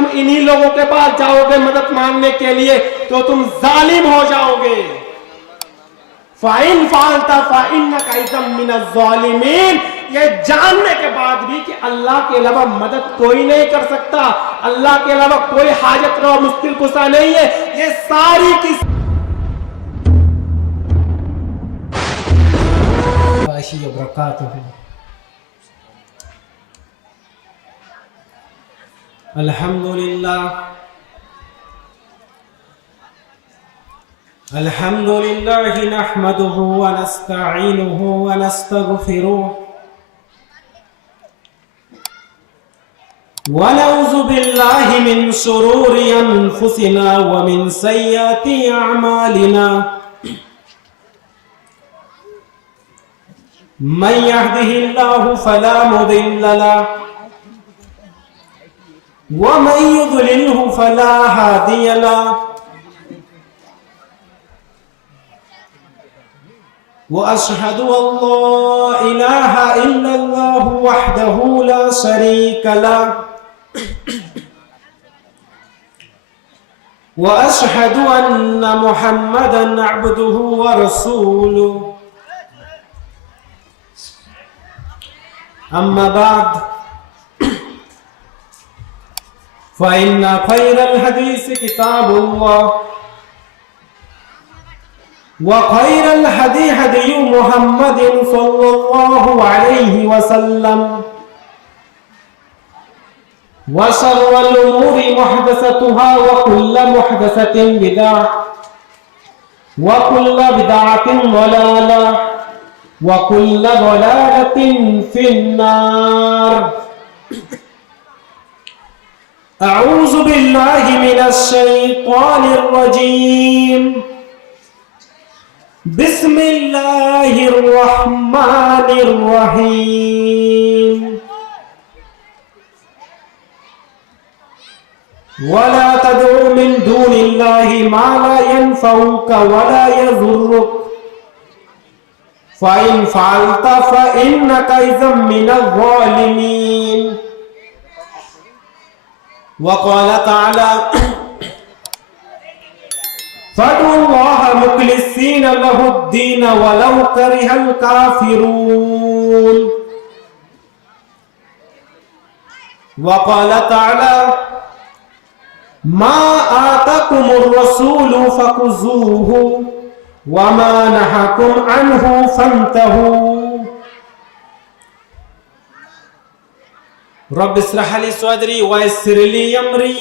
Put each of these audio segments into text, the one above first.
تم انہی لوگوں کے پاس جاؤ گے مدد مانگنے کے لیے تو تم ظالم ہو جاؤ گے. فَإِنْ فَعَلْتَ فَإِنَّكَ إِذًا مِّنَ الظَّالِمِينَ. یہ جاننے کے بعد بھی کہ اللہ کے علاوہ مدد کوئی نہیں کر سکتا, اللہ کے علاوہ کوئی حاجت روا مشکل کشا نہیں ہے, یہ ساری کی وبرکاتہ. الحمد لله نحمده ونستعينه ونستغفره ونعوذ بالله من شرور أنفسنا ومن سيئات أعمالنا. من يهده الله فلا مضل له ومن يضلله فلا هادي له. وأشهد أن لا إله إلا الله وحده لا شريك له وأشهد أن محمدا عبده ورسوله. أما بعد فإن خير الحديث كتاب الله وخير الهدي هدي محمد صلى الله عليه وسلم وشر الأمور محدثاتها وكل محدثة بدعة وكل بدعة ضلالة وكل ضلالة في النار. أعوذ بالله من الشيطان الرجيم. بسم الله الرحمن الرحيم. ولا تدع من دون الله ما لا ينفعك ولا يضرك فإن فعلت فإنك إذا من الظالمين. وقال تعالى فادعوا الله مخلصين له الدين ولو كره الكافرون. وقال تعالى ما آتاكم الرسول فخذوه وما نهاكم عنه فانتهوا. رب اشرح لي صدري ويسر لي أمري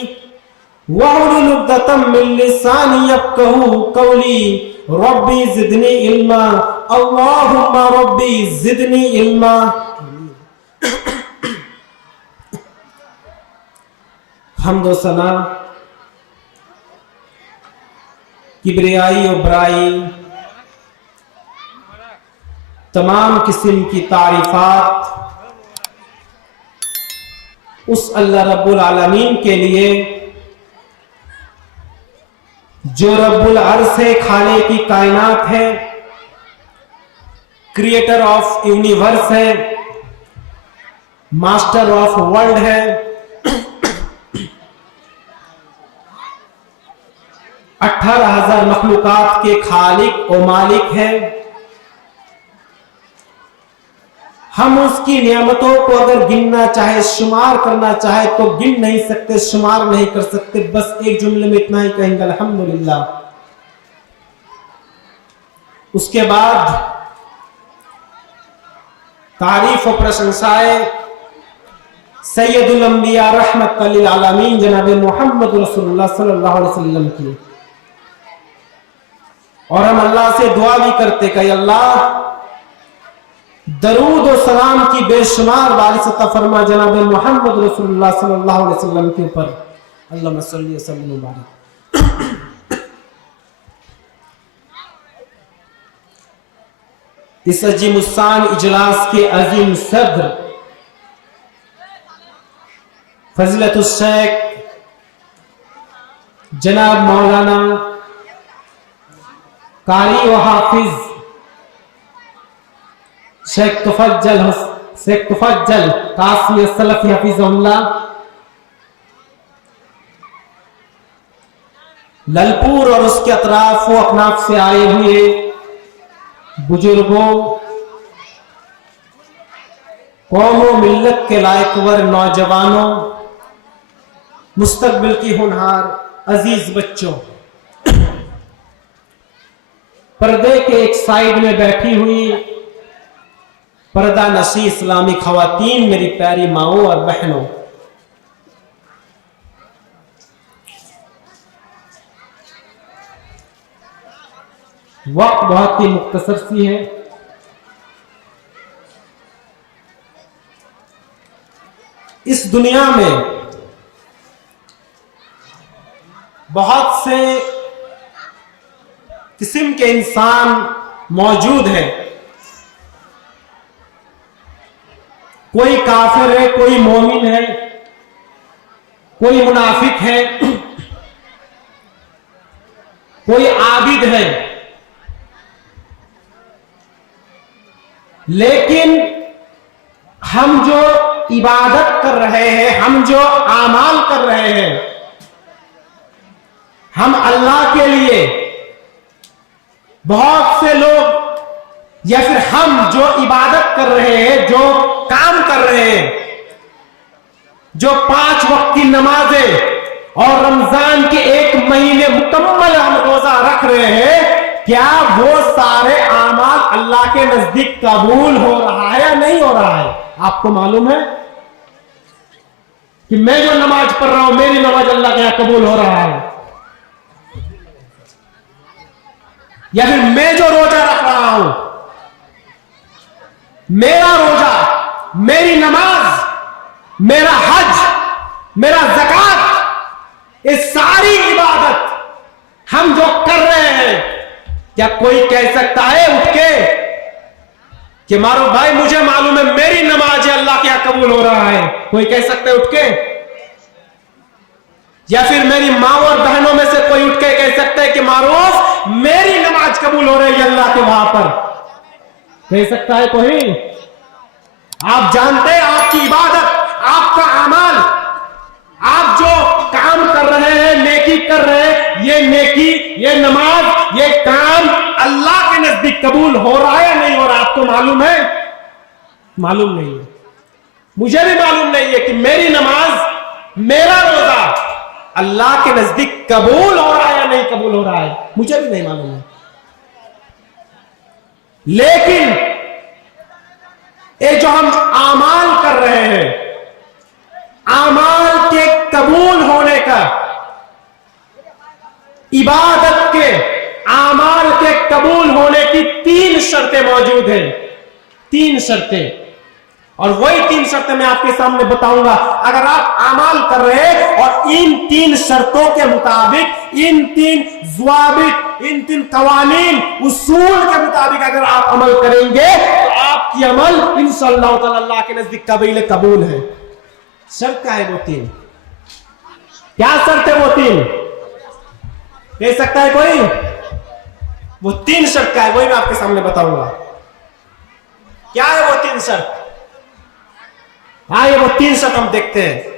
واحلل عقدة من لساني يفقهوا قولي. ربي زدني علما اللهم ربي زدني علما. حمد و ثنا کبریائی و برائی تمام قسم کی تعریفات اس اللہ رب العالمین کے لیے جو رب العرش ہے, خالق کی کائنات ہے, کریٹر آف یونیورس ہے, ماسٹر آف ورلڈ ہے, 18,000 مخلوقات کے خالق و مالک ہے. ہم اس کی نعمتوں کو اگر گننا چاہے, شمار کرنا چاہے تو گن نہیں سکتے, شمار نہیں کر سکتے. بس ایک جملے میں اتنا ہی کہیں گے الحمدللہ. اس کے بعد تعریف و پرشنسائے سید الانبیاء رحمت للعالمین جناب محمد رسول اللہ صلی اللہ علیہ وسلم کی. اور ہم اللہ سے دعا بھی کرتے کہ اللہ درود و سلام کی بے شمار بارش عطا فرما جناب محمد رسول اللہ صلی اللہ علیہ وسلم کے اوپر. اللہم صلی وسلم وبارک. اس عظیم الشان اجلاس کے عظیم صدر فضیلت الشیخ جناب مولانا قاری و حافظ شیخ تفضل قاسمی السلفی حفیظ اللہ ललपुर और उसके अतराफ व अकनाफ से आए हुए बुजुर्गों, कौम व मिल्लत के लायकवर नौजवानों, मुस्तकबिल की होनहार अजीज बच्चों, पर्दे के एक साइड में बैठी हुई पर्दा नशी इस्लामी खवातीन, मेरी प्यारी माओ और बहनों, वक्त बहुत ही मुख्तसर सी है। इस दुनिया में बहुत से किस्म के इंसान मौजूद हैं। कोई काफिर है, कोई मोमिन है, कोई मुनाफिक है, कोई आबिद है, लेकिन हम जो इबादत कर रहे हैं, हम जो आमाल कर रहे हैं, हम अल्लाह के लिए, बहुत से लोग या फिर हम जो इबादत कर रहे हैं, जो काम कर रहे हैं, जो 5 वक्त की नमाजें और रमजान के 1 महीने मुकम्मल हम रोजा रख रहे हैं, क्या वो सारे आमाल अल्लाह के नजदीक कबूल हो रहा है या नहीं हो रहा है? आपको मालूम है कि मैं जो नमाज पढ़ रहा हूं, मेरी नमाज अल्लाह के यहां कबूल हो रहा है, या फिर मैं जो रोजा रख रहा हूं, मेरा रोजा, मेरी नमाज, मेरा हज, मेरा ज़कात, ये सारी इबादत हम जो कर रहे हैं, क्या कोई कह सकता है उठ के कि मारो भाई मुझे मालूम है मेरी नमाज अल्लाह के यहां कबूल हो रहा है? कोई कह सकता है उठ के? या फिर मेरी माँ और बहनों में से कोई उठ के कह सकता है कि मारूफ मेरी नमाज कबूल हो रही है अल्लाह के वहां पर? कह सकता है कोई? आप जानते हैं आपकी इबादत, आपका अमल, आप जो काम कर रहे हैं, नेकी कर रहे हैं, ये नेकी, ये नमाज, ये काम अल्लाह के नजदीक कबूल हो रहा है या नहीं हो रहा? आपको मालूम है? मालूम नहीं है। मुझे भी मालूम नहीं है कि मेरी नमाज, मेरा रोजा अल्लाह के नजदीक कबूल हो रहा है या नहीं कबूल हो रहा है, मुझे भी नहीं मालूम है। लेकिन ये जो हम आमाल कर रहे हैं, आमाल के कबूल होने का, इबादत के, आमाल के कबूल होने की 3 शर्तें मौजूद हैं। 3 शर्तें, और वही 3 शर्तें मैं आपके सामने बताऊंगा। अगर आप आमाल कर रहे हैं और इन 3 शर्तों के मुताबिक, इन 3 ज़वाबित, इन 3 कवानीन, उसूल के मुताबिक अगर आप अमल करेंगे तो आपकी अमल इंशाअल्लाह ताला अल्लाह के नजदीक कबूल है। शर्त क्या है वो 3? क्या शर्त है वो 3? कह सकता है कोई? वो 3 शर्त क्या है वही मैं आपके सामने बताऊंगा। क्या है वो 3 शर्त? आइए वो 3 शर्त हम देखते हैं।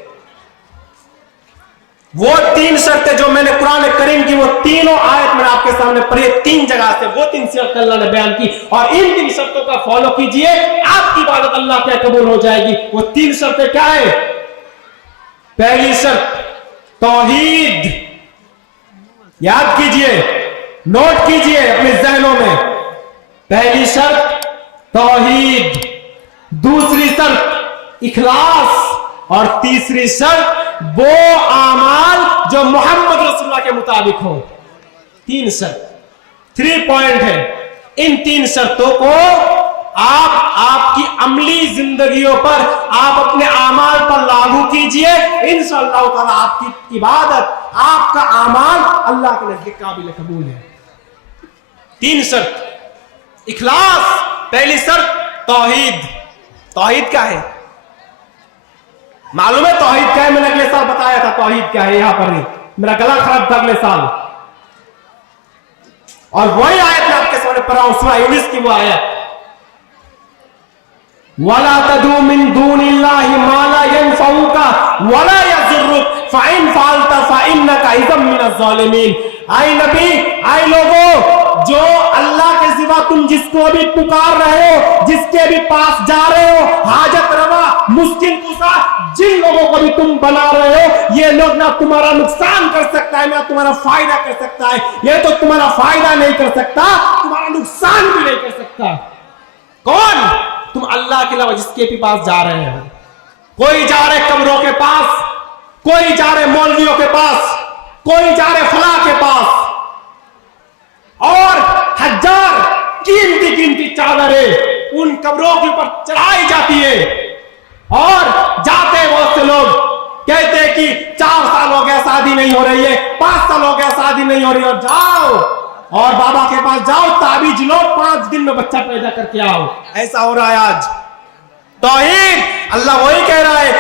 वो 3 शर्तें जो मैंने कुरान करीम की वो तीनों आयत मैंने आपके सामने पढ़ी 3 जगह से, वो 3 शर्त अल्लाह ने बयान की, और इन 3 शर्तों का फॉलो कीजिए, आपकी इबादत अल्लाह के कबूल हो जाएगी। वो 3 शर्तें क्या है? पहली शर्त तौहीद, याद कीजिए, नोट कीजिए अपने जहनों में। पहली शर्त तौहीद, दूसरी शर्त इखलास, और तीसरी शर्त वो आमाल जो मोहम्मद रसूलुल्लाह के मुताबिक हो। 3 शर्त, 3 पॉइंट है। इन 3 शर्तों को आप आपकी अमली जिंदगियों पर, आप अपने आमाल पर लागू कीजिए, इंशाअल्लाह ताला आपकी इबादत, आपका आमाल अल्लाह के नजदीक काबिल कबूल है। 3 शर्त इखलास, पहली शर्त तौहीद। तौहीद क्या है? मालूम है तौहीद क्या है? मैंने अगले साल बताया था तौहीद क्या है, यहां पर नहीं, मेरा गला खराब था अगले साल, और वही आयत मैं आपके सामने पढ़ा हूं, सूरह यूनुस की वो आयत, वला तदू मिन दूनिल्लाहि मा ला यनफउका वला यज़ुरुक फ़इन फ़अलता फ़इन्नका इज़म मिनज़ ज़ालिमीन। आए नबी, आए लोगों, जो अल्लाह के सिवा तुम जिसको भी पुकार रहे हो, जिसके भी पास जा रहे हो, हाजत रवा, मुश्किल कुशा, जिन लोगों को भी तुम बना रहे हो, ये लोग ना तुम्हारा नुकसान कर सकता है ना तुम्हारा फायदा कर सकता है। ये तो तुम्हारा फायदा नहीं कर सकता, तुम्हारा नुकसान भी नहीं कर सकता। कौन? तुम अल्लाह के अलावा जिसके भी पास जा रहे हो। कोई जा रहे कब्रों के पास, कोई जा रहे मौलवियों के पास, कोई जा रहे फला के पास, और हजार कीमती कीमती चादरें उन कब्रों के ऊपर चढ़ाई जाती है। और जाते बहुत से लोग कहते हैं कि 4 साल हो गया शादी नहीं हो रही है, 5 साल हो गया शादी नहीं हो रही है, और जाओ और बाबा के पास जाओ, ताबीज लो, 5 दिन में बच्चा पैदा करके आओ। ऐसा हो रहा है आज। तौहीद, अल्लाह वही कह रहा है,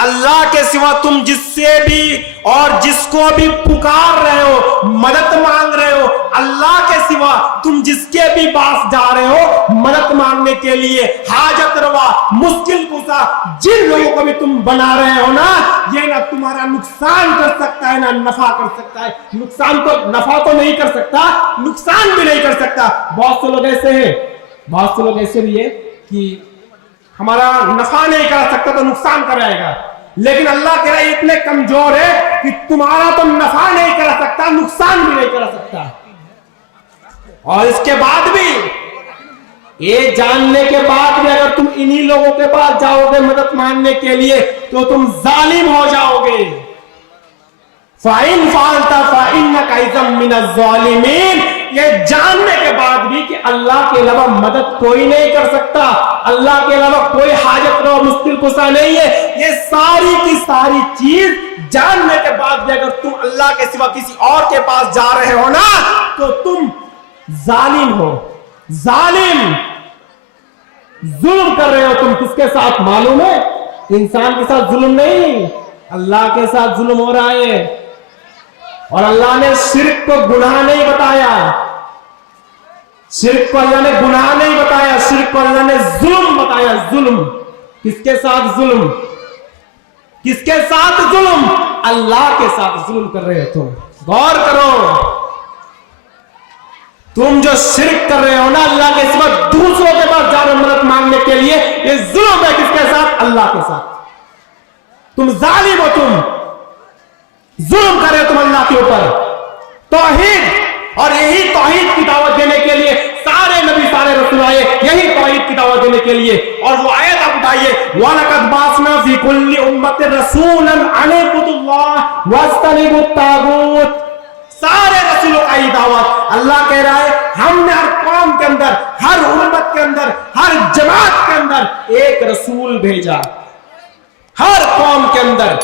अल्लाह के सिवा तुम जिससे भी और जिसको भी पुकार रहे हो, मदद मांग रहे हो, अल्लाह के सिवा तुम जिसके भी पास जा रहे हो मदद मांगने के लिए, हाजत रवा, मुश्किल कुशा, जिन लोगों को भी तुम बना रहे हो ना, ये ना तुम्हारा नुकसान कर सकता है ना नफा कर सकता है। नुकसान तो, नफा तो नहीं कर सकता, नुकसान भी नहीं कर सकता। बहुत से लोग ऐसे हैं, बहुत से लोग ऐसे भी है कि हमारा नफा नहीं करा सकता तो नुकसान कराएगा, लेकिन अल्लाह कह रहा है इतने कमजोर है कि तुम्हारा तो नफा नहीं करा सकता, नुकसान भी नहीं करा सकता। और इसके बाद भी, ये जानने के बाद भी अगर तुम इन्हीं लोगों के पास जाओगे मदद मांगने के लिए तो तुम जालिम हो जाओगे। Fine फालता फाइन्नका ism मिनज़ ज़ालिमीन। ये जानने के बाद भी कि अल्लाह के अलावा मदद कोई नहीं कर सकता, अल्लाह के अलावा कोई हाजत रवा मुश्किल कुशा नहीं है, ये सारी की सारी चीज जानने के बाद भी अगर तुम अल्लाह के सिवा किसी और के पास जा रहे हो ना तो तुम जालिम हो। जालिम, जुल्म कर रहे हो तुम। किसके साथ मालूम है? इंसान के साथ जुल्म नहीं, अल्लाह के साथ जुल्म हो रहा है। और अल्लाह ने शिर्क को गुनाह नहीं बताया, शिर्क को अल्लाह ने गुनाह नहीं बताया, शिर्क को अल्लाह ने जुल्म बताया। जुल्म किसके साथ? जुल्म किसके साथ? जुल्म अल्लाह के साथ जुल्म कर रहे हो तुम। गौर करो, तुम जो शिर्क कर रहे हो ना अल्लाह के सिवा दूसरों के पास जा रहे हो मदद मांगने के लिए, ये जुल्म है। किसके साथ? अल्लाह के साथ। तुम जालिम हो, तुम जुल्म कर रहे हो तुम अल्लाह के ऊपर। तौहीद, और यही तौहीद की दावत देने के लिए सारे नबी सारे रसूल आए, यही तौहीद की दावत देने के लिए। और वो आयत आप उठाइए, वलक़द बाअसना फ़ी कुल्लि उम्मतिन रसूलन अन इअ्बुदुल्लाह वज्तनिबुत तागूत। सारे रसूलों का ये दावत। अल्लाह कह रहा है हमने हर कौम के अंदर, हर उम्मत के अंदर, हर जमात के अंदर एक रसूल भेजा। हर कौम के अंदर,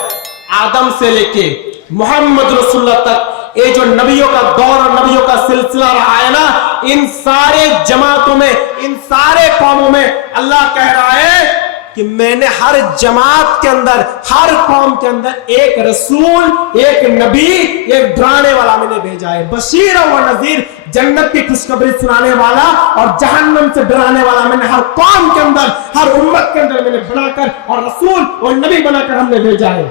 आदम से लेके मोहम्मद रसूलुल्लाह तक, ये जो नबियों का दौर और नबियों का सिलसिला रहा है ना, इन सारे जमातों में, इन सारे कौमों में अल्लाह कह रहा है कि मैंने हर जमात के अंदर, हर कौम के अंदर एक रसूल, एक नबी, एक डराने वाला मैंने भेजा है। बशीर व नज़ीर, जन्नत की खुशखबरी सुनाने वाला और जहन्नम से डराने वाला मैंने हर कौम के अंदर, हर उम्मत के अंदर मैंने बनाकर, और रसूल और नबी बनाकर हमने भेजा है।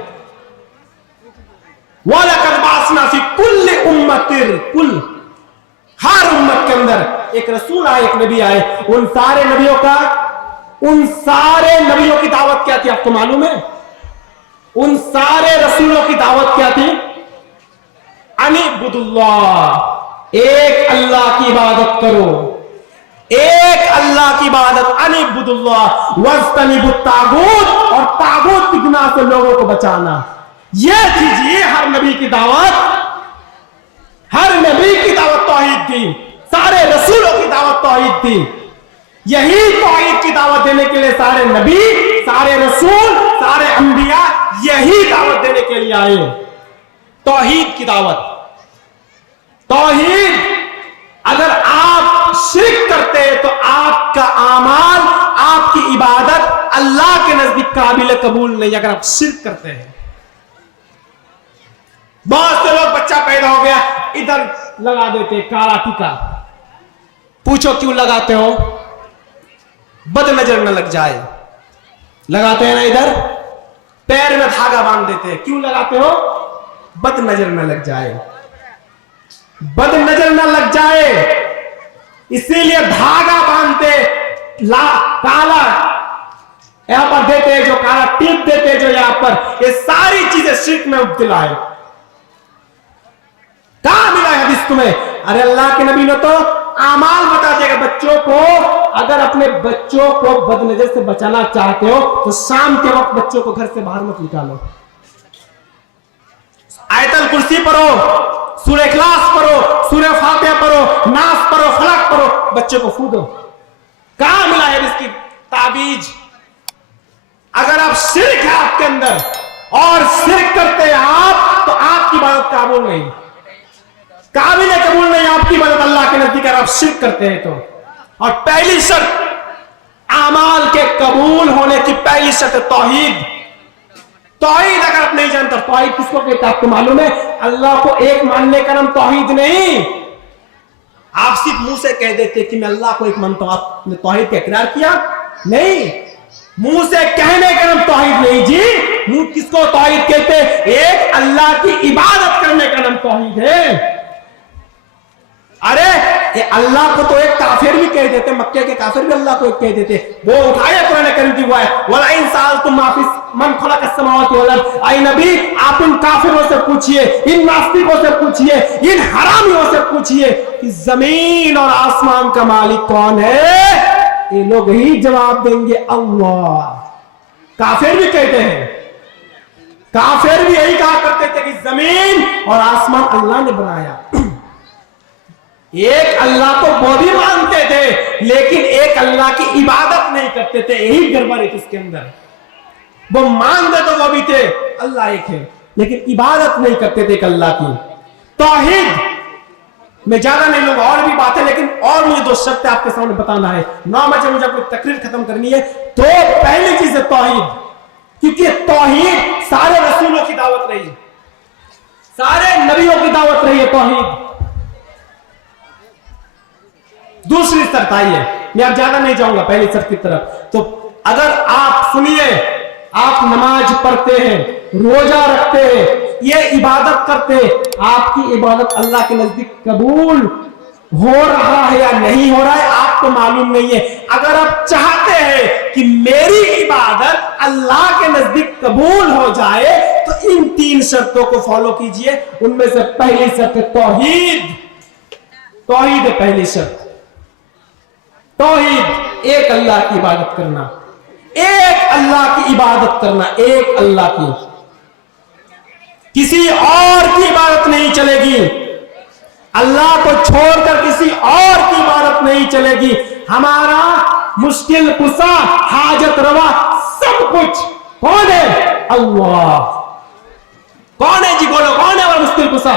वलक़द बाअसना फ़ी कुल्लि उम्मतिन, कुल, हर उम्मत के अंदर एक रसूल आए, एक नबी आए। उन सारे नबियों का, उन सारे नबियों की दावत क्या थी आपको मालूम है? उन सारे रसूलों की दावत क्या थी? अनिबुदुल्लाह, एक अल्लाह की इबादत करो, एक अल्लाह की इबादत। अनिबुदुल्लाह वज्तनिबुत तागूत, और तागूत की गुनाह से लोगों को बचाना। ये कीजिए हर नबी की दावत, हर नबी की दावत तौहीद थी, सारे रसूलों की दावत तौहीद थी। यही तौहीद की दावत देने के लिए सारे नबी, सारे रसूल, सारे अंबिया यही दावत देने के लिए आए। तौहीद की दावत। तौहीद, अगर आप शिर्क करते हैं तो आपका आमाल, आपकी इबादत अल्लाह के नजदीक काबिल कबूल नहीं, अगर आप शिर्क करते हैं। बहुत से लोग बच्चा पैदा हो गया इधर लगा देते काला टीका, पूछो क्यों लगाते हो? बद नजर न लग जाए। लगाते हैं ना इधर, पैर में धागा बांध देते हैं, क्यों लगाते हो? बद नजर न लग जाए। बद नजर न लग जाए, इसीलिए धागा बांधते, काला यहां पर देते हैं, जो काला टीप देते हैं जो यहां पर, ये सारी चीजें शिर्क में मुब्तला है। कहां मिला है हदीस तुम्हें? अरे अल्लाह के नबी ने तो आमाल बता देगा बच्चों को, अगर अपने बच्चों को बदनजर से बचाना चाहते हो तो शाम के वक्त बच्चों को घर से बाहर मत निकालो, आयतल कुर्सी पढ़ो, सूरह इखलास पढ़ो, सूरह फातिहा पढ़ो, नास पढ़ो, फलक पढ़ो, बच्चे को फूदो। कहां मिला है इसकी ताबीज? अगर आप शिर्क है आपके अंदर और शिर्क करते हैं आप, तो आपकी इबादत काबुल नहीं, काबिल कबूल नहीं आपकी इबादत अल्लाह के नजदीक, अगर आप शिर्क करते हैं तो। और पहली शर्त आमाल के कबूल होने की पहली शर्त है तौहीद। तौहीद अगर आप नहीं जानते, तौहीद किसको कहते हैं आपको मालूम है? अल्लाह को एक मानने का नाम तौहीद नहीं। आप सिर्फ मुंह से कह देते कि मैं अल्लाह को एक मानता हूं, आपने तौहीद का इकरार किया नहीं। मुंह से कहने का नाम तौहीद नहीं जी। मुंह किसको तौहीद कहते हैं? एक अल्लाह की इबादत करने का नाम तौहीद है। अरे ये अल्लाह को तो एक काफिर भी कह देते, मक्के के काफिर भी अल्लाह को एक कह देते। वो उठाया कुरान करीम की हुआ है, वला इन साल तुम माफिस मन खलक अस्समावाति वल अर्द। आई नबी, आप इन काफिरों से पूछिए, इन नास्तिकों से पूछिए, इन हरामियों से पूछिए कि जमीन और आसमान का मालिक कौन है? ये लोग ही जवाब देंगे अल्लाह। काफिर भी कहते हैं, काफिर भी यही कहा करते थे कि जमीन और आसमान अल्लाह ने बनाया। एक अल्लाह तो वो भी मानते थे, लेकिन एक अल्लाह की इबादत नहीं करते थे। यही गड़बड़ है इसके अंदर। वो मानते तो वो भी थे अल्लाह एक है, लेकिन इबादत नहीं करते थे एक अल्लाह की। तौहीद में ज्यादा नहीं लोग और भी बातें, लेकिन और मुझे दो शर्तें आपके सामने बताना है। 9 बजे मुझे अपनी तकरीर खत्म करनी है। तो पहली चीज है तौहीद, क्योंकि तौहीद सारे रसूलों की दावत रही, सारे नबियों की दावत रही है तौहीद। दूसरी शर्त आई है, मैं अब ज्यादा नहीं जाऊंगा पहली शर्त की तरफ। तो अगर आप सुनिए, आप नमाज पढ़ते हैं, रोजा रखते हैं, ये इबादत करते हैं, आपकी इबादत अल्लाह के नजदीक कबूल हो रहा है या नहीं हो रहा है आपको मालूम नहीं है। अगर आप चाहते हैं कि मेरी इबादत अल्लाह के नजदीक कबूल हो जाए, तो इन 3 शर्तों को फॉलो कीजिए। उनमें से पहली शर्त है तौहीद। तौहीद है पहली शर्त। तौहीद, एक अल्लाह की इबादत करना, एक अल्लाह की इबादत करना, एक अल्लाह की, किसी और की इबादत नहीं चलेगी। अल्लाह को छोड़कर किसी और की इबादत नहीं चलेगी। हमारा मुश्किल कुशा, हाजत रवा, सब कुछ कौन है? अल्लाह। कौन है जी? बोलो, कौन है हमारा मुश्किल कुशा?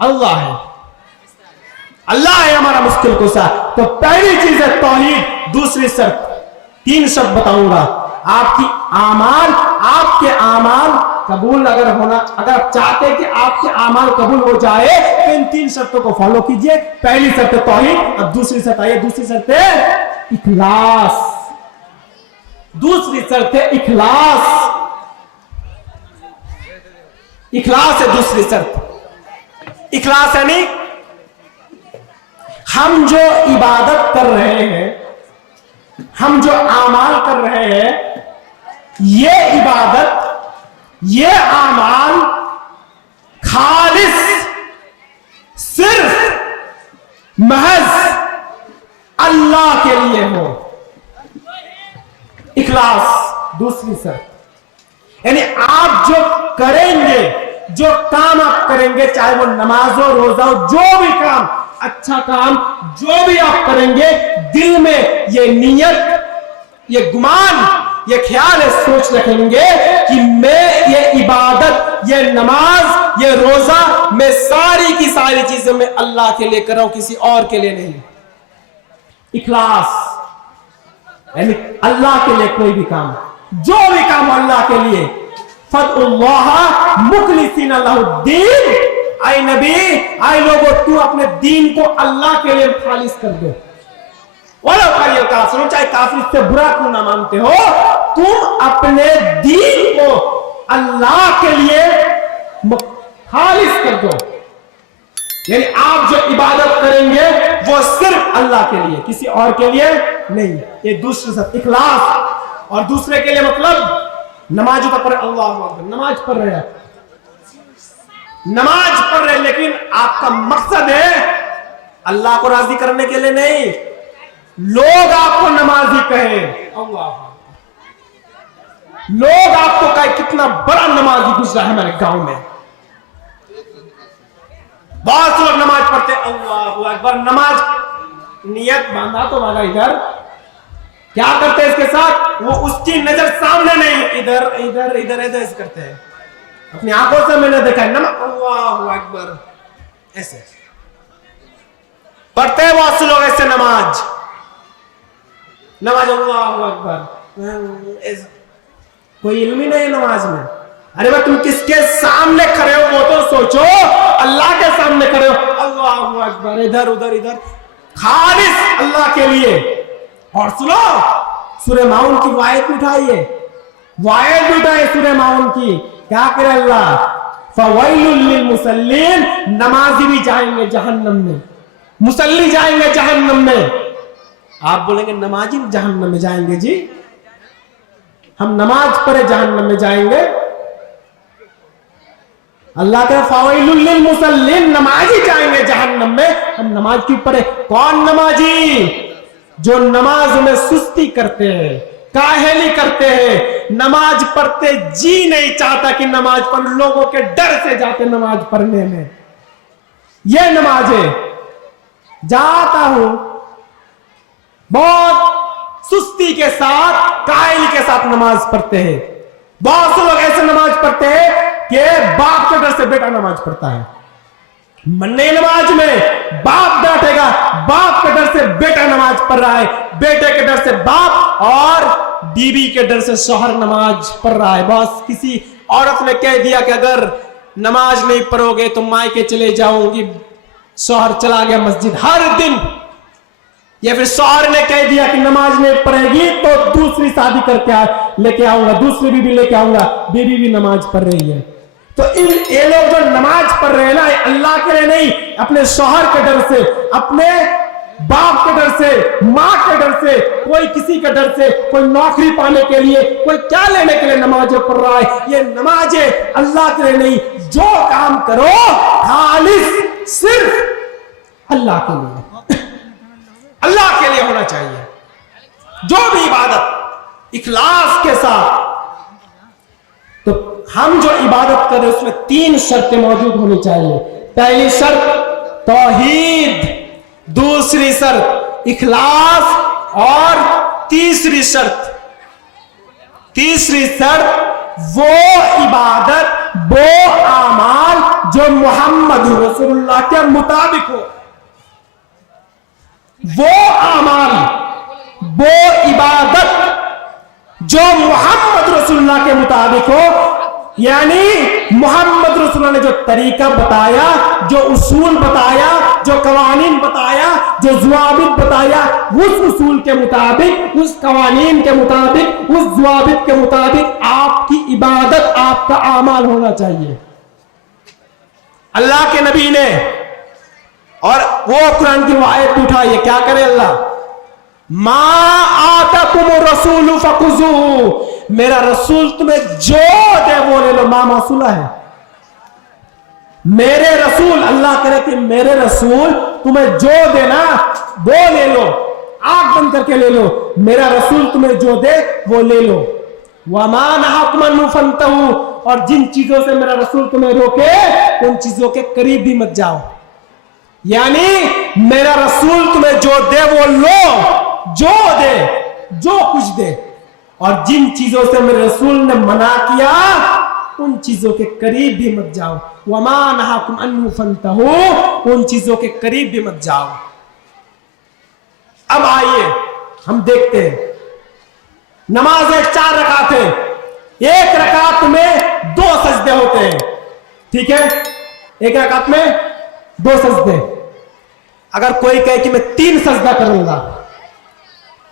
अल्लाह है। अल्लाह है हमारा मुश्किल कुशा। तो पहली चीज है तौहीद। दूसरी शर्त, 3 शर्त बताऊंगा। आपकी आमाल, आपके आमाल कबूल अगर होना, अगर आप चाहते हैं कि आपके आमाल कबूल हो जाए, तो इन 3 शर्तों को फॉलो कीजिए। पहली शर्त है तौहीद। अब दूसरी शर्त आई है, दूसरी शर्त है इखलास। दूसरी शर्त है इखलास। इखलास है दूसरी शर्त। इखलास यानी हम जो इबादत कर रहे हैं, हम जो आमाल कर रहे हैं, ये इबादत, ये आमाल खालिस, सिर्फ महज अल्लाह के लिए हो। इखलास दूसरी शर्त। यानी आप जो करेंगे, जो काम आप करेंगे, चाहे वो नमाज हो, रोजा हो, जो भी काम, अच्छा काम जो भी आप करेंगे, दिल में ये नियत, ये गुमान, ये ख्याल, सोच रखेंगे कि मैं ये इबादत, ये नमाज, ये रोजा, मैं सारी की सारी चीजें मैं अल्लाह के लिए कर रहा हूं, किसी और के लिए नहीं। इखलास यानी अल्लाह के लिए कोई भी काम, जो भी काम अल्लाह के लिए। फदउल्लाह मुखलिसीन लहुद्दीन। आई नबी, आई लोगों, तू अपने दीन को अल्लाह के लिए खालिस कर दो। काफिर, चाहे काफिर से बुरा क्यों ना मानते हो, तुम अपने दीन को अल्लाह के लिए खालिस कर दो। یعنی آپ جو عبادت کریں گے وہ صرف اللہ کے لیے, کسی اور کے لیے نہیں. یہ دوسری سب اخلاص. اور دوسرے کے لیے مطلب نماز تو پڑھ, اللہ اکبر, نماز پڑھ رہے ہیں, نماز پڑھ رہے, لیکن آپ کا مقصد ہے اللہ کو راضی کرنے کے لیے نہیں, لوگ آپ کو نمازی کہیں. اللہ, لوگ آپ کو کہیں کتنا بڑا نمازی گزرا ہے ہمارے گاؤں میں. بہت لوگ نماز پڑھتے, اللہ اکبر, نماز نیت باندھا تو بھاگا ادھر, کیا کرتے اس کے ساتھ, وہ اس کی نظر سامنے نہیں, ادھر ادھر ادھر ادھر کرتے ہیں. اپنی آنکھوں سے میں نے دیکھا ہے, اللہ اکبر ایسے پڑھتے ہیں بہت سے لوگ ایسے نماز, اللہ اکبر, کوئی علم ہی نہیں نماز میں. ارے بھائی تم کس کے سامنے کھڑے ہو وہ تو سوچو, اللہ کے سامنے کھڑے ہو, اللہ اکبر, ادھر ادھر ادھر, خالص اللہ کے لیے. اور سنو, سورہ ماؤن کی وائد اٹھائیے, وائد اٹھائیے سورہ ماؤن کی. کیا کرے اللہ, فویل للمصلین, نمازی بھی جائیں گے جہنم میں, مصلی جائیں گے جہنم میں. آپ بولیں گے نمازی جہنم میں جائیں گے, جی ہم نماز پڑھے جہنم میں جائیں گے. اللہ کے فویل للمصلین, نمازی جائیں گے جہنم میں. ہم نماز کیوں پڑھے, کون نمازی, جو نماز میں سستی کرتے ہیں, کاہلی کرتے ہیں, نماز پڑھتے جی نہیں چاہتا کہ نماز پڑھ, لوگوں کے ڈر سے جاتے نماز پڑھنے میں. یہ نماز ہے, جاتا ہوں بہت سستی کے ساتھ, کاہلی کے ساتھ نماز پڑھتے ہیں. بہت سے لوگ ایسے نماز پڑھتے ہیں کہ باپ کے ڈر سے بیٹا نماز پڑھتا ہے. نئی نماز میں باپ بیٹھے گا, باپ کے ڈر سے بیٹا نماز پڑھ رہا ہے, بیٹے کے ڈر سے باپ, اور بیوی کے ڈر سے شوہر نماز پڑھ رہا ہے. بس کسی عورت نے کہہ دیا کہ اگر نماز نہیں پڑھو گے تو مائکے چلے جاؤں گی, شوہر چلا گیا مسجد ہر دن. یا پھر شوہر نے کہہ دیا کہ نماز نہیں پڑھے گی تو دوسری شادی کر کے لے کے آؤں گا, دوسری بیوی لے کے آؤں گا, بیوی بھی نماز پڑھ رہی ہے. تو یہ لوگ جو نماز پڑھ رہے ہیں نا, اللہ کے لیے نہیں, اپنے شوہر کے ڈر سے, اپنے باپ کے ڈر سے, ماں کے ڈر سے, کوئی کسی کے ڈر سے, کوئی نوکری پانے کے لیے, کوئی کیا لینے کے لیے نماز پڑھ رہا ہے. یہ نماز اللہ کے لیے نہیں, جو کام کرو خالص صرف اللہ کے لیے, اللہ کے لیے ہونا چاہیے. جو بھی عبادت اخلاص کے ساتھ. تو ہم جو عبادت کریں اس میں 3 شرطیں موجود ہونی چاہیے. پہلی شرط توحید, دوسری شرط اخلاص, اور تیسری شرط وہ عبادت, وہ اعمال جو محمد رسول اللہ کے مطابق ہو. وہ اعمال, وہ عبادت جو محمد رسول اللہ کے مطابق ہو, یعنی محمد رسول اللہ نے جو طریقہ بتایا, جو اصول بتایا, جو قوانین بتایا, جو ضوابط بتایا, اس اصول کے مطابق, اس قوانین کے مطابق, اس ضوابط کے مطابق آپ کی عبادت, آپ کا اعمال ہونا چاہیے. اللہ کے نبی نے, اور وہ قرآن کی آیت اٹھائیے, کیا کرے اللہ, ما آتاکم الرسول فخذوہ, میرا رسول تمہیں جو دے وہ لے لو. ما موصولہ ہے, میرے رسول, اللہ کرے کہ میرے رسول تمہیں جو دے نا وہ لے لو, آنکھ بند کر کے لے لو. میرا رسول تمہیں جو دے وہ لے لو. وما نہاکم عنہ فانتہوا, اور جن چیزوں سے میرا رسول تمہیں روکے ان چیزوں کے قریب بھی مت جاؤ. یعنی میرا رسول تمہیں جو دے وہ لو, جو دے, جو کچھ دے, اور جن چیزوں سے میرے رسول نے منع کیا ان چیزوں کے قریب بھی مت جاؤ. وما نہاکم عنہ فانتہوا, ان چیزوں کے قریب بھی مت جاؤ. اب آئیے ہم دیکھتے ہیں, نماز 4 رکعت ہے, ایک رکعت میں 2 سجدے ہوتے ہیں, ٹھیک ہے, ایک رکعت میں 2 سجدے. اگر کوئی کہے کہ میں 3 سجدہ کروں گا,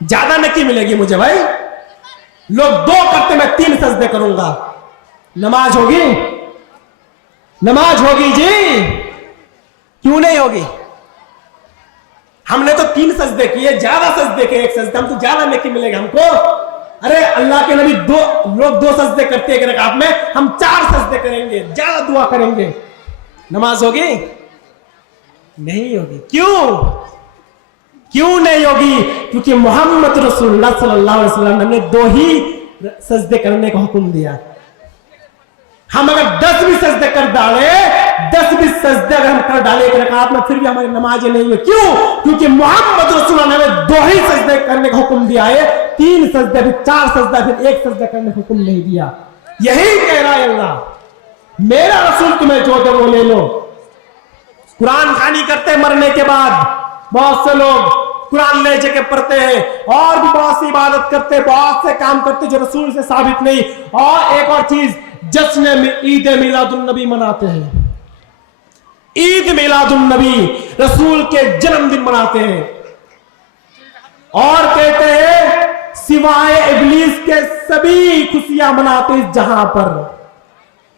زیادہ نکی ملے گی مجھے بھائی, لوگ 2 کرتے میں 3 سجدے کروں گا, نماز ہوگی, نماز ہوگی جی, क्यों नहीं होगी? हमने तो 3 सजदे किए, ज्यादा सजदे किए, एक सजदे हम तो ज्यादा नेकी मिलेगा हमको। अरे अल्लाह के नबी लोग 2 सजदे करते हैं एक रकात में, हम 4 सजदे करेंगे, ज्यादा दुआ करेंगे, नमाज होगी? नहीं होगी। क्यों नहीं होगी? क्योंकि मोहम्मद रसूलुल्लाह सल्लल्लाहु अलैहि वसल्लम ने 2 ही सजदे करने का हुक्म दिया। हम अगर 10 भी सजदे कर डाले, 10 भी सजदे अगर हम कर डाले एक रकात में, फिर भी हमारी नमाज नहीं हुई। क्यों? क्योंकि मोहम्मद रसूलुल्लाह ने 2 ही सजदे करने का हुक्म दिया है, 3 सजदे फिर 4 सजदा फिर 1 सजदा करने का हुक्म नहीं दिया। यही कह रहा है अल्लाह, मेरा रसूल तुम्हें जो दे वो ले लो। कुरान खानी करते मरने के बाद बहुत से लोग कुरान ले जाके पढ़ते हैं और भी बहुत सी इबादत करते, बहुत से काम करते जो रसूल से साबित नहीं। और एक और चीज, जश्न में ईद मिलादुन नबी मनाते हैं। ईद मिलादुन नबी, रसूल के जन्मदिन मनाते हैं और कहते हैं सिवाय इब्लीस के सभी खुशियां मनाते इस जहां पर,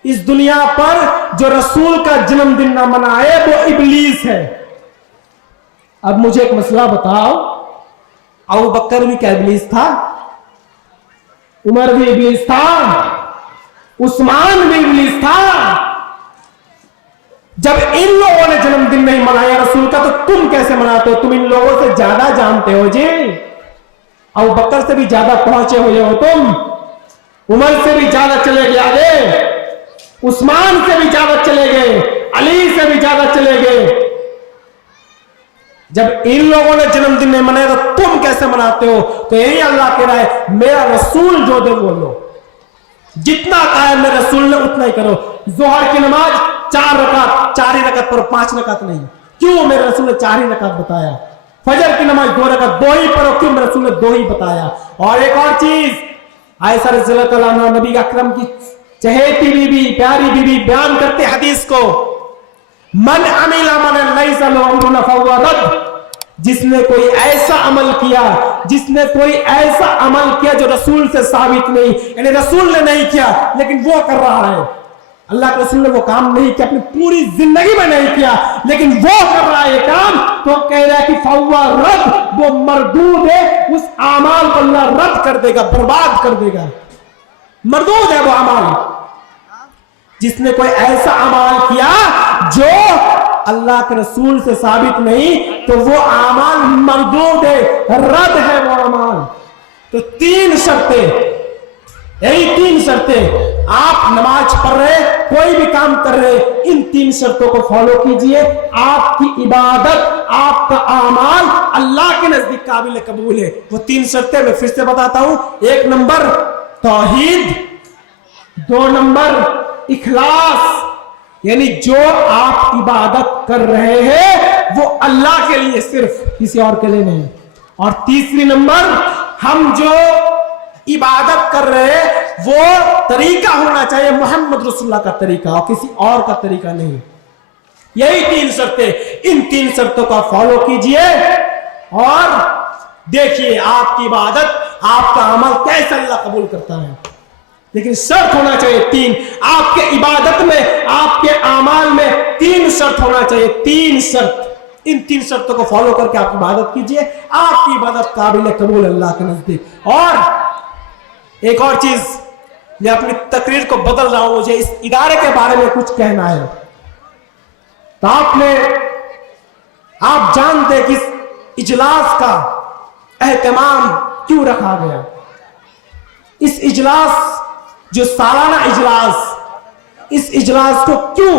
इस दुनिया पर जो रसूल का जन्मदिन ना मनाए वो इब्लीस है। अब मुझे एक मसला बताओ, अबू बकर भी क्या इब्लीस था? उमर भी इब्लीस था? उस्मान भी इब्लीस था? जब इन लोगों ने जन्मदिन नहीं मनाया रसूल का, तो तुम कैसे मनाते हो? तुम इन लोगों से ज्यादा जानते हो जी, अबू बकर से भी ज्यादा पहुंचे हुए हो तुम, उमर से भी ज्यादा चले गए आगे, उस्मान से भी ज्यादा चले गए, अली से भी ज्यादा चले गए। जब इन लोगों ने जन्मदिन नहीं मनाया तो तुम कैसे मनाते हो? तो यही अल्लाह कह रहा है, मेरा रसूल जो दे वो लो, जितना कहा मेरे रसूल ने उतना ही करो। जोहर की नमाज 4 रकात, 4 ही रकात पढ़ो, 5 रकात नहीं। क्यों? मेरे रसूल ने 4 ही रकात बताया। फजर की नमाज 2 रकात, 2 ही पढ़ो। क्यों? मेरे रसूल ने 2 ही बताया। और एक और चीज, आयशा रज़ियल्लाहु अन्हा नबी अकरम की चहेती बीबी, प्यारी बीबी बयान करते हदीस को, मन अमिला मन लैसा लो अमरुना फहुवा रद्द, जिसने कोई ऐसा अमल किया, जिसने कोई ऐसा अमल किया जो रसूल से साबित नहीं, यानी रसूल ने नहीं किया लेकिन वो कर रहा है, अल्लाह के रसूल ने वो काम नहीं किया, अपनी पूरी जिंदगी में नहीं किया लेकिन वो कर रहा है ये काम, तो कह रहा है कि फहुवा रद्द, वो मरदूद है, उस अमाल को अल्लाह रद्द कर देगा, बर्बाद कर देगा, मरदूद है वो अमाल। जिसने कोई ऐसा अमाल किया जो अल्लाह के रसूल से साबित नहीं, तो वो अमाल मरदूद है, रद्द है वो अमाल। तो 3 शर्तें, यही 3 शर्तें, आप नमाज पढ़ रहे, कोई भी काम कर रहे, इन 3 शर्तों को फॉलो कीजिए, आपकी इबादत, आपका अमाल अल्लाह के नजदीक काबिल कबूल है। वो 3 शर्तें मैं फिर से बताता हूं। 1 नंबर तौहीद, 2 नंबर इखलास, यानी जो आप इबादत कर रहे हैं वो अल्लाह के लिए, सिर्फ किसी और के लिए नहीं। और तीसरी नंबर, हम जो इबादत कर रहे हैं वो तरीका होना चाहिए मोहम्मद रसूलुल्लाह का तरीका और किसी और का तरीका नहीं। यही 3 शर्तें, इन 3 शर्तों का फॉलो कीजिए और देखिए आपकी इबादत, आपका अमल कैसे अल्लाह कबूल करता है। लेकिन शर्त होना चाहिए 3, आपके इबादत में, आपके अमाल में 3 शर्त होना चाहिए, 3 शर्त। इन 3 शर्तों को फॉलो करके आप इबादत कीजिए, आपकी इबादत काबिल कबूल अल्लाह के नजदीक। और एक और चीज, मैं अपनी तकरीर को बदल रहा हूं, मुझे इस इदारे के बारे में कुछ कहना है। तो आप जानते हैं कि इस इजलास का एहतमाम क्यों रखा गया? इस इजलास, जो सालाना इजलास, इस इजलास को क्यों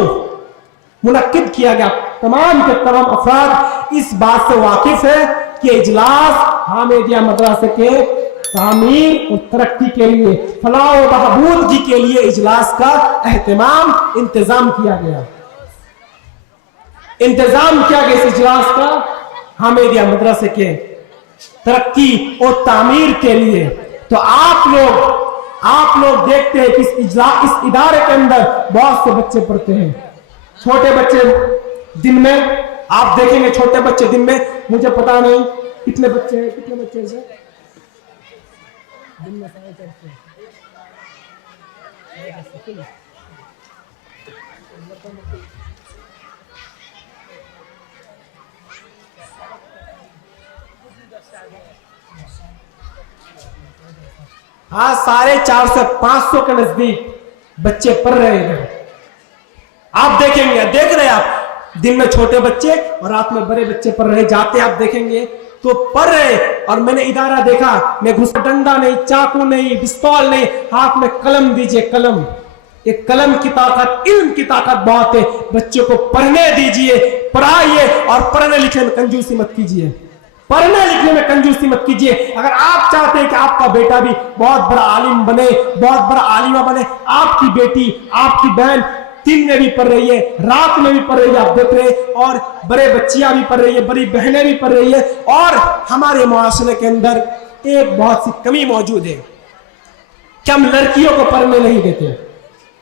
मुनक्किद किया गया? तमाम के तमाम अफराद इस बात से वाकिफ है कि इजलास हामिदिया मदरसे के तामीर और तरक्की के लिए, फलाह व बहबूदगी के लिए इजलास का एहतमाम, इंतजाम किया गया। इंतजाम किया गया इस इजलास का हामिदिया मदरसे के तरक्की और तामीर के लिए। तो आप लोग देखते हैं कि इस इदारे के अंदर बहुत से बच्चे पढ़ते हैं। छोटे बच्चे दिन में आप देखेंगे, छोटे बच्चे दिन में, मुझे पता नहीं कितने बच्चे हैं, कितने बच्चे हैं सर? दिन में 4.5 हैं। आज 450 से 500 के नजदीक बच्चे पढ़ रहे हैं। आप देखेंगे, देख रहे हैं आप, दिन में छोटे बच्चे और रात में बड़े बच्चे पढ़ रहे, जाते आप देखेंगे तो पढ़ रहे। और मैंने इदारा देखा, मैं घुस, डंडा नहीं, चाकू नहीं, पिस्तौल नहीं, हाथ में कलम दीजिए, कलम। एक कलम की ताकत, इल्म की ताकत बहुत है। बच्चों को पढ़ने दीजिए, पढ़ाइए, और पढ़ने लिखने में कंजूसी मत कीजिए, पढ़ने लिखने में कंजूसी मत कीजिए। अगर आप चाहते हैं कि आपका बेटा भी बहुत बड़ा आलिम बने, बहुत बड़ा आलिमा बने, आपकी बेटी, आपकी बहन दिन में भी पढ़ रही है, रात में भी पढ़ रही है, आप देख रहे हैं, और बड़े बच्चियां भी पढ़ रही है, बड़ी बहनें भी पढ़ रही है। और हमारे मुआशरे के अंदर एक बहुत सी कमी मौजूद है कि हम लड़कियों को पढ़ने नहीं देते,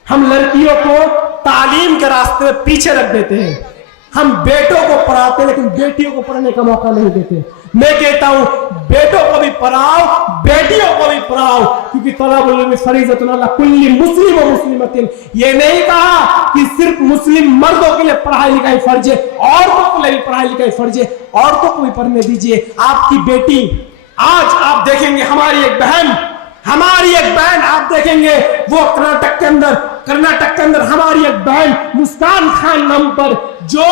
हम लड़कियों को तालीम के रास्ते में पीछे रख देते हैं। हम बेटों को पढ़ाते लेकिन बेटियों को पढ़ने का मौका नहीं देते। मैं कहता हूं बेटों को भी पढ़ाओ, बेटियों को भी पढ़ाओ, क्योंकि तलबुल इल्म फरीज़तुन अला कुल्ली मुस्लिम व मुस्लिमतिन। ये नहीं कहा कि सिर्फ मुस्लिम मर्दों के लिए पढ़ाई लिखाई फर्ज है, औरतों के लिए भी पढ़ाई लिखाई फर्ज है, औरतों को भी पढ़ने दीजिए। आपकी बेटी, आज आप देखेंगे हमारी एक बहन आप देखेंगे वो कर्नाटक के अंदर हमारी एक बहन मुस्कान खान नाम पर, जो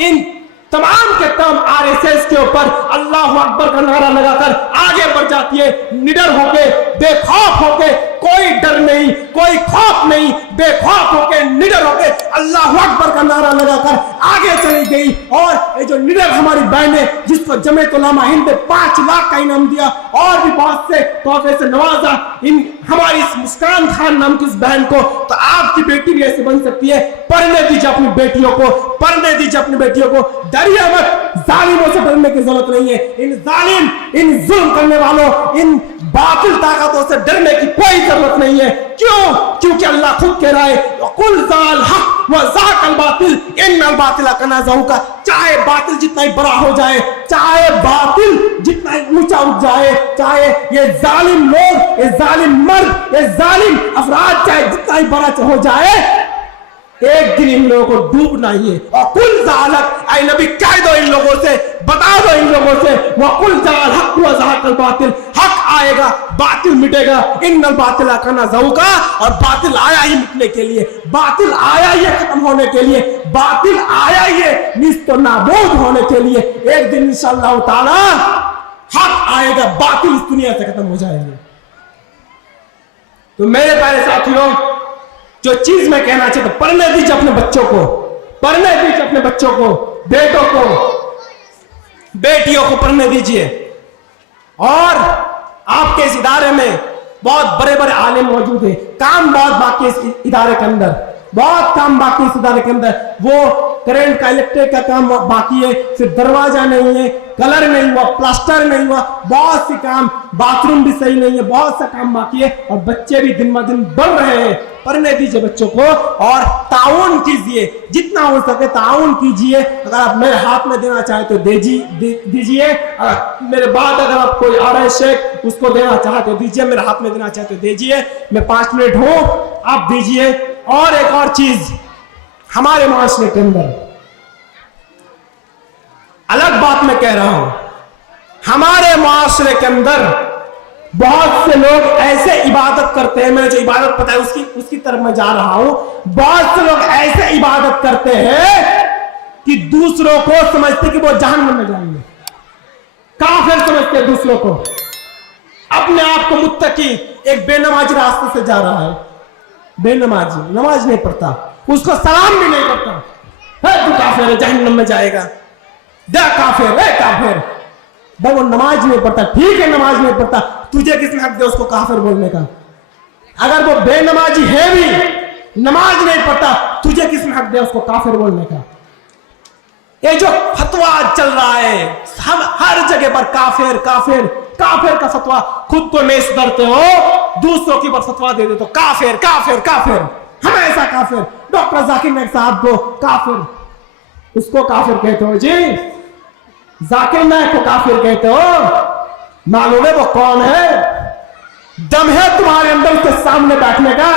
इन तमाम के तमाम आरएसएस के ऊपर अल्लाह अकबर का नारा लगाकर आगे बढ़ जाती है, निडर होके, बेखौफ होके, कोई डर नहीं, कोई खौफ नहीं, बेखौफ होके, निडर होके अल्लाह अकबर का नारा लगाकर आगे चली गई। और ये जो निडर हमारी बहन है, जिसको जमीयत उलमा हिंद ने 5 लाख का इनाम दिया और भी बहुत से तोहफे से नवाजा इन हमारी इस मुस्कान खान नाम की इस बहन को, तो आपकी बेटी भी ऐसे बन सकती है। पढ़ने दीजिए अपनी बेटियों को, पढ़ने दीजिए अपनी बेटियों को, डरिए मत, जालिमों से डरने की जरूरत नहीं है। इन जालिम, इन जुल्म करने वालों, इन बातिल ताकतों से डरने की कोई जरूरत नहीं है। क्यों? क्योंकि अल्लाह खुद कह रहा है कुल जाल हक व ज़ाकल बातिल इन्नल बातिल काना ज़हूका। चाहे बातिल जितना ही बड़ा हो जाए, चाहे बातिल जितना ही ऊंचा उठ जाए, चाहे ये जालिम लोग, ये जालिम मर्द, ये जालिम अफराद चाहे जितना ही बड़ा हो जाए, एक दिन इन लोगों को डूबना ही है। और कुल जालक, ऐ नबी कह दो इन लोगों से, बता दो इन लोगों से, वह कुल जाल हक व ज़ाकल बातिल, हक आएगा, बातिल मिटेगा, इन्नल बातिल काना ज़हूका। और बातिल आया ही मिटने के लिए, बातिल आया ही खत्म होने के लिए, बातिल आया ही निस्तो नाबूद होने के लिए। एक दिन इंशाअल्लाह ताला हक आएगा, बातिल इस दुनिया से खत्म हो जाएंगे। तो मेरे प्यारे साथियों, जो चीज मैं कहना चाहता हूं, पढ़ने दीजिए अपने बच्चों को, पढ़ने दीजिए अपने बच्चों को, बेटों को, बेटियों को पढ़ने दीजिए। और आपके इस इदारे में बहुत बड़े बड़े आलिम मौजूद हैं, काम बहुत बाकी है इस इदारे के अंदर, बहुत काम बाकी इस इदारे के अंदर। वो करंट का, इलेक्ट्रिक का काम बाकी है, फिर दरवाजा नहीं है, कलर नहीं हुआ, प्लास्टर नहीं हुआ, बहुत सी काम, बाथरूम भी सही नहीं है, बहुत सा काम बाकी है। और बच्चे भी दिन ब दिन बढ़ रहे हैं। पढ़ने दीजिए बच्चों को और ताउन कीजिए, जितना हो सके ताउन कीजिए। अगर आप मेरे हाथ में देना चाहे तो दीजिए, मेरे बाद अगर आप कोई आ रहा है शेख उसको देना चाहे तो दीजिए, मेरे हाथ में देना चाहे तो दीजिए, मैं 5 मिनट हूं, आप दीजिए। और एक और चीज, हमारे माशरे के अंदर अलग बात मैं कह रहा हूं, हमारे माशरे के अंदर बहुत से लोग ऐसे इबादत करते हैं, मैंने जो इबादत बताई उसकी तरफ मैं जा रहा हूं। बहुत से लोग ऐसे इबादत करते हैं कि दूसरों को समझते कि वो जहन्नम में जाएंगे, काफिर समझते हैं दूसरों को। अपने आप को मुत्तकी, एक बेनमाजी रास्ते से जा रहा है, बेनमाजी, नमाज नहीं पढ़ता, उसको सलाम भी नहीं करता, है तू काफिर है, जहन्नम में जाएगा, दे काफिर है, काफिर। वो नमाज नहीं पढ़ता, ठीक है नमाज नहीं पढ़ता, तुझे किसने हक दिया उसको काफिर बोलने का? अगर वो बेनमाजी है भी, नमाज नहीं पढ़ता, तुझे किसने हक दिया उसको काफिर बोलने का? ये जो फतवा चल रहा है, हम हर जगह पर काफिर काफिर काफिर का फतवा, खुद तो नहीं सुधरते हो, दूसरों की पर फतवा दे दे तो काफिर काफिर काफिर, हमेशा काफिर। डॉक्टर जाकिर नाइक साहब को काफिर, उसको काफिर कहते हो जी, जाकिर नाइक को काफिर कहते हो? मालूम है वो कौन है? दम है तुम्हारे अंदर उसके सामने बैठने का,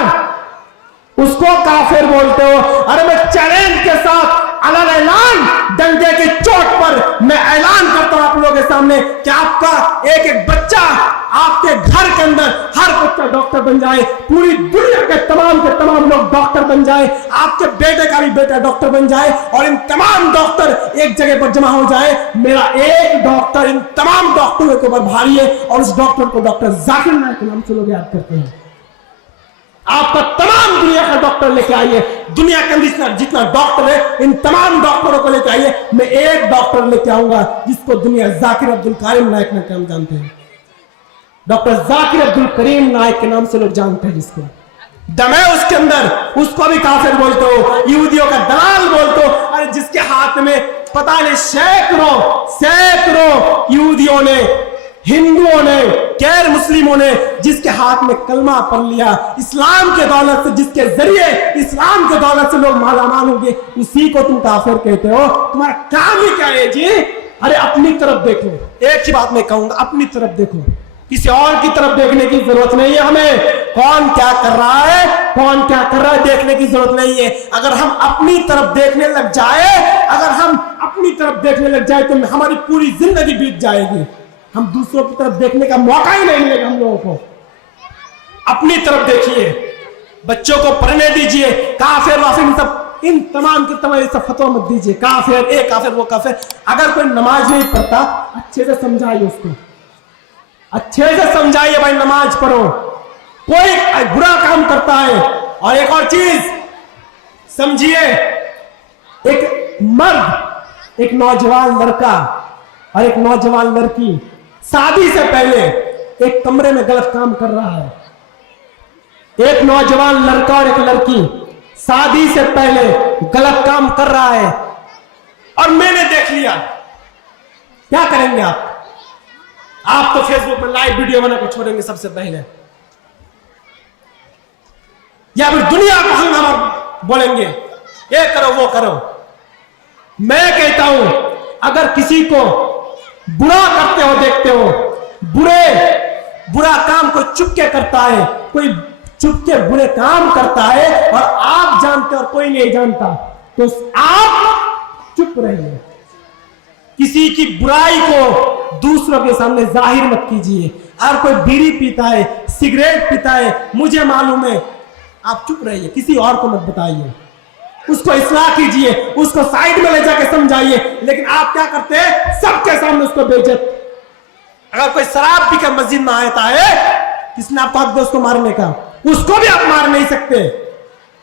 उसको काफिर बोलते हो? अरे मैं चैलेंज के साथ अलग ऐलान डंडे की चोट पर کر میں اعلان کرتا ہوں آپ لوگوں کے سامنے کہ آپ کا ایک ایک بچہ آپ کے گھر کے اندر ہر بچہ ڈاکٹر بن جائے, پوری دنیا کے تمام لوگ ڈاکٹر بن جائے, آپ کے بیٹے کا بھی بیٹا ڈاکٹر بن جائے, اور ان تمام ڈاکٹر ایک جگہ پر جمع ہو جائے. میرا ایک ڈاکٹر ان تمام ڈاکٹروں کے اوپر بھاری ہے, اور اس ڈاکٹر کو ڈاکٹر ذاکر نائک کے نام سے لوگ یاد کرتے ہیں. آپ کا تمام دنیا کا ڈاکٹر لے کے آئیے, دنیا کے اندر جتنا ڈاکٹر ہے ان تمام ڈاکٹروں کو لے کے آئیے. میں ایک ڈاکٹر لے کے آؤں گا جس کو دنیا ذاکر عبد الکریم نائک کے نام جانتے ہیں. ڈاکٹر ذاکر عبد الکریم نائک کے نام سے لوگ جانتے ہیں. جس کو دم ہے اس کے اندر, اس کو بھی کافر بولتے ہو, یہودیوں کا دلال بولتے ہو. اور جس کے ہاتھ میں پتہ نہیں سینکڑوں یہودیوں نے, ہندوؤں نے, غیر مسلموں نے جس کے ہاتھ میں کلمہ پڑھ لیا اسلام کے دولت سے, جس کے ذریعے اسلام کے دولت سے لوگ مالا مال ہوں گے, اسی کو تم کافر کہتے ہو. تمہارا کام ہی کیا ہے جی؟ ارے اپنی طرف دیکھو. ایک ہی بات میں کہوں گا, اپنی طرف دیکھو, کسی اور کی طرف دیکھنے کی ضرورت نہیں ہے ہمیں. کون کیا کر رہا ہے, کون کیا کر رہا ہے, دیکھنے کی ضرورت نہیں ہے. اگر ہم اپنی طرف دیکھنے لگ جائے تو ہماری پوری زندگی بیت جائے گی. ہم دوسروں کی طرف دیکھنے کا موقع ہی نہیں ملے گا ہم لوگوں کو. اپنی طرف دیکھیے, بچوں کو پڑھنے دیجیے. کافر وافر سب ان تمام کی تمام سب فتویٰ مت دیجیے, کافر اے کافر وہ کافر. اگر کوئی نماز نہیں پڑھتا اچھے سے سمجھائیے, اس کو اچھے سے سمجھائیے, بھائی نماز پڑھو. کوئی برا کام کرتا ہے. اور ایک اور چیز سمجھیے, ایک مرد, ایک نوجوان لڑکا اور ایک نوجوان لڑکی شادی سے پہلے ایک کمرے میں غلط کام کر رہا ہے. ایک نوجوان لڑکا اور ایک لڑکی شادی سے پہلے غلط کام کر رہا ہے, اور میں نے دیکھ لیا. کیا کریں گے آپ؟ آپ تو فیس بک میں لائیو ویڈیو بنا کے چھوڑیں گے سب سے پہلے, یا پھر دنیا کو ہنگامہ بولیں گے یہ کرو وہ کرو. میں کہتا ہوں اگر کسی کو برا کرتے ہو دیکھتے ہو, برا کام کوئی چپ کے کرتا ہے, کوئی چپ کے برے کام کرتا ہے اور آپ جانتے اور کوئی نہیں جانتا, تو آپ چپ رہیے. کسی کی برائی کو دوسروں کے سامنے ظاہر مت کیجیے. اگر کوئی بیڑی پیتا ہے, سگریٹ پیتا ہے, مجھے معلوم ہے, آپ چپ رہیے, کسی اور کو مت بتائیے. اس کو اصلاح کیجیے, اس کو سائڈ میں لے جا کے سمجھائیے. لیکن آپ کیا کرتے ہیں, سب کے سامنے اس کو بےعزت. اگر کوئی شراب پی کر مسجد میں آتا ہے, کس نے آپ کو حق دیا اس کو مارنے کا؟ اس کو بھی آپ مار نہیں سکتے,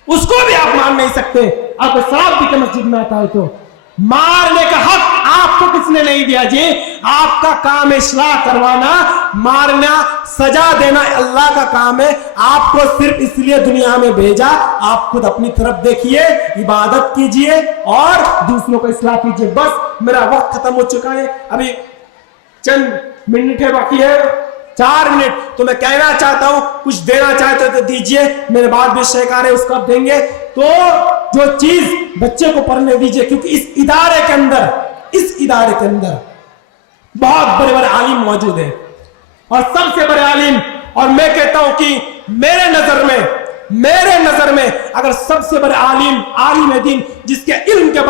اس کو بھی آپ مار نہیں سکتے. آپ کو شراب پی کر مسجد میں آتا ہے تو مارنے کا حق آپ کو کس نے نہیں دیا جی؟ آپ کا کام ہے اصلاح کروانا, مارنا, سزا دینا اللہ کا کام ہے. آپ کو صرف اس لیے دنیا میں بھیجا. آپ خود اپنی طرف دیکھیے, عبادت کیجئے اور دوسروں کو اصلاح کیجئے. بس میرا وقت ختم ہو چکا ہے, ابھی چند منٹ ہے باقی ہے, 4 منٹ. تو میں کہنا چاہتا ہوں, کچھ دینا چاہتے تو دیجئے, میرے بعد بھی شیخار ہے اس کا دیں گے. تو جو چیز بچے کو پڑھنے دیجئے, کیونکہ اس ادارے کے اندر بہت بڑے بڑے عالم موجود ہیں, اور سب سے بڑے عالم, اور میں کہتا ہوں کہ میرے نظر میں اگر سب سے بڑے عالم دین جس کے علم کے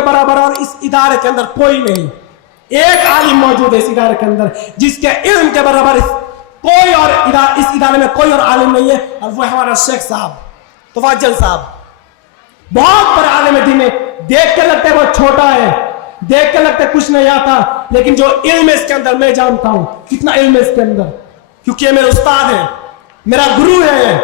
برابر اور اس ادارے کے اندر کوئی نہیں. ایک عالم موجود ہے اس ادارے کے اندر جس کے علم کے برابر کوئی اور اس ادارے میں کوئی اور عالم نہیں ہے, اور وہ ہمارا شیخ صاحب تفاضل صاحب. بہت بڑے عالم دین ہے. دیکھ کے لگتا ہے بہت چھوٹا ہے, دیکھ کے لگتا ہے کچھ نہیں آتا, لیکن جو علم ہے اس کے اندر میں جانتا ہوں کتنا علم ہے اس کے اندر, کیونکہ یہ میرے استاد ہے, میرا گرو ہے.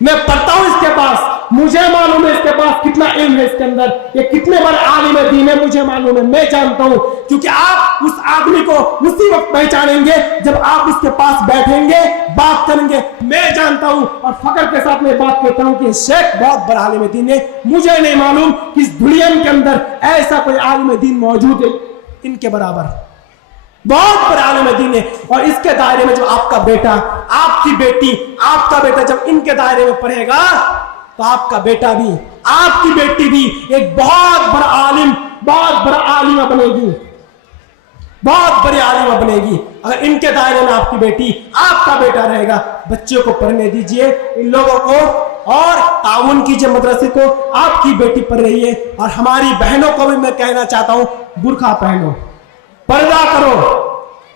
میں پڑھتا ہوں اس کے پاس, مجھے معلوم ہے اس کے پاس کتنا علم ہے اس کے اندر, یہ کتنے بڑے عالم دین ہے مجھے معلوم ہے, میں جانتا ہوں. کیونکہ آپ اس آدمی کو اسی وقت پہچانیں گے جب آپ اس کے پاس بیٹھیں گے, بات کریں گے. میں جانتا ہوں اور فخر کے ساتھ میں بات کہتا ہوں کہ شیخ بہت بڑا عالم دین ہے. مجھے نہیں معلوم کہ اس دنیا کے اندر ایسا کوئی عالم دین موجود ہے ان کے برابر. بہت بڑا عالم دین ہے, اور اس کے دائرے میں جو آپ کا بیٹا, آپ کی بیٹی, آپ کا بیٹا جب ان کے دائرے میں پڑھے گا تو آپ کا بیٹا بھی, آپ کی بیٹی بھی ایک بہت بڑا عالم, بہت بڑا عالمہ بنے گی, بہت بڑی عالمہ بنے گی. اگر ان کے دائرے میں آپ کی بیٹی, آپ کا بیٹا رہے گا. بچوں کو پڑھنے دیجئے ان لوگوں کو, اور تعاون کیجئے مدرسے کو. آپ کی بیٹی پڑھ رہی ہے اور ہماری بہنوں کو بھی میں کہنا چاہتا ہوں برقع پہنو, پردہ کرو.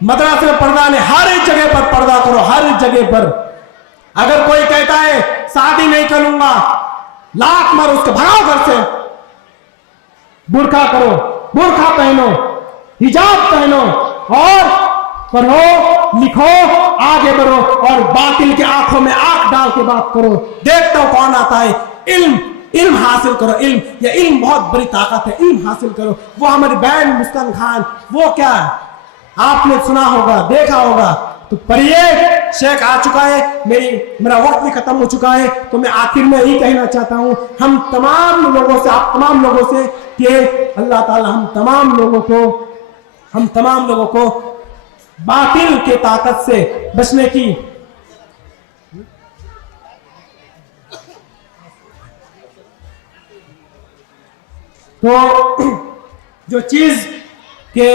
مدرسے میں پردہ نہیں, ہر ایک جگہ پر پردہ کرو, ہر جگہ پر. اگر کوئی کہتا ہے شادی نہیں کروں گا, لاکھ مارو اس کو, بھگاؤ گھر سے. برقع کرو, برقع پہنو, حجاب پہنو اور پڑھو لکھو آگے بڑھو اور باطل کے آنکھوں میں آنکھ ڈال کے بات کرو. دیکھتا ہوں کون آتا ہے. علم حاصل کرو. یہ علم بہت بڑی طاقت ہے. علم حاصل کرو. وہ ہماری بہن مسکان خان, وہ کیا ہے آپ نے سنا ہوگا, دیکھا ہوگا, تو پڑھیے. شیخ آ چکا ہے, میرا وقت بھی ختم ہو چکا ہے, تو میں آخر میں یہی کہنا چاہتا ہوں ہم تمام لوگوں سے, آپ تمام لوگوں سے, کہ اللہ تعالی ہم تمام لوگوں کو باطل کے طاقت سے بچنے کی تو جو چیز کہ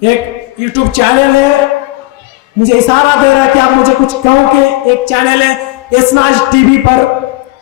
ایک یوٹیوب چینل ہے, مجھے اشارہ دے رہا ہے کہ آپ مجھے کچھ کہو, کہ ایک چینل ہے اسناج ٹی وی پر,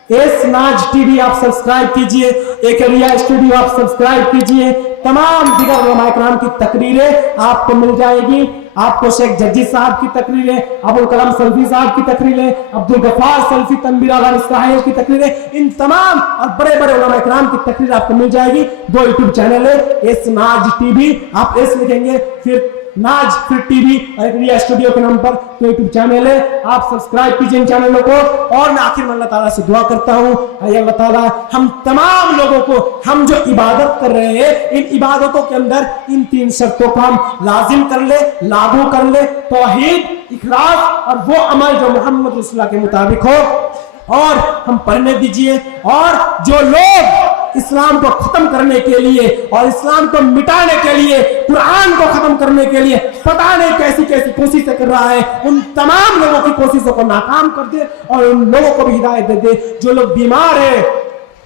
اسناج ٹی وی آپ سبسکرائب کیجئے. ایک ریا اسٹوڈیو آپ سبسکرائب کیجئے. تمام دیگر علماء کرام کی تقریریں آپ کو مل جائے گی. آپ کو شیخ ججی صاحب کی تقریریں, ابوالکلام سلفی صاحب کی تقریریں, عبدالغفار سلفی تنویر اعلی اسرائیل کی تقریریں, ان تمام اور بڑے بڑے علماء کرام کی تقریر آپ کو مل جائے گی. 2 یوٹیوب چینل ہے, اسناج ٹی وی, آپ اس لکھیں گے پھر ناج پھر ٹی وی, اور ریا اسٹوڈیو کے نام پر تو یوٹیوب چینل ہے, آپ سبسکرائب کیجئے ان چینلوں کو. اور میں آخر میں اللہ تعالیٰ سے دعا کرتا ہوں, اے اللہ تعالیٰ ہم تمام لوگوں کو, ہم جو عبادت کر رہے ہیں ان عبادتوں کے اندر ان 3 شرطوں کو ہم لازم کر لیں, لاگو کر لیں. توحید, اخلاص اور وہ عمل جو محمد رسول اللہ کے مطابق ہو, اور ہم پڑھنے دیجئے. اور جو لوگ اسلام کو ختم کرنے کے لیے اور اسلام کو مٹانے کے لیے, قرآن کو ختم کرنے کے لیے پتہ نہیں کیسی کیسی کوششیں کر رہا ہے, ان تمام لوگوں کی کوششوں کو ناکام کر دے اور ان لوگوں کو بھی ہدایت دے دے. جو لوگ بیمار ہیں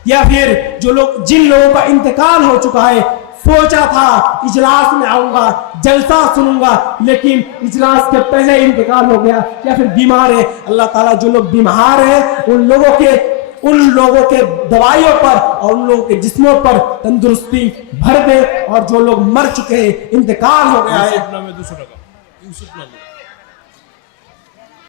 یا پھر جو لوگ, جن لوگوں کا انتقال ہو چکا ہے, سوچا تھا اجلاس میں آؤں گا, جلسہ سنوں گا, لیکن اجلاس کے پہلے انتقال ہو گیا, یا پھر بیمار ہے, اللہ تعالیٰ جو لوگ بیمار ہیں ان لوگوں کے دوائیوں پر اور ان لوگوں کے جسموں پر تندرستی بھر دے. اور جو لوگ مر چکے ہیں, انتقال ہو گیا ہے,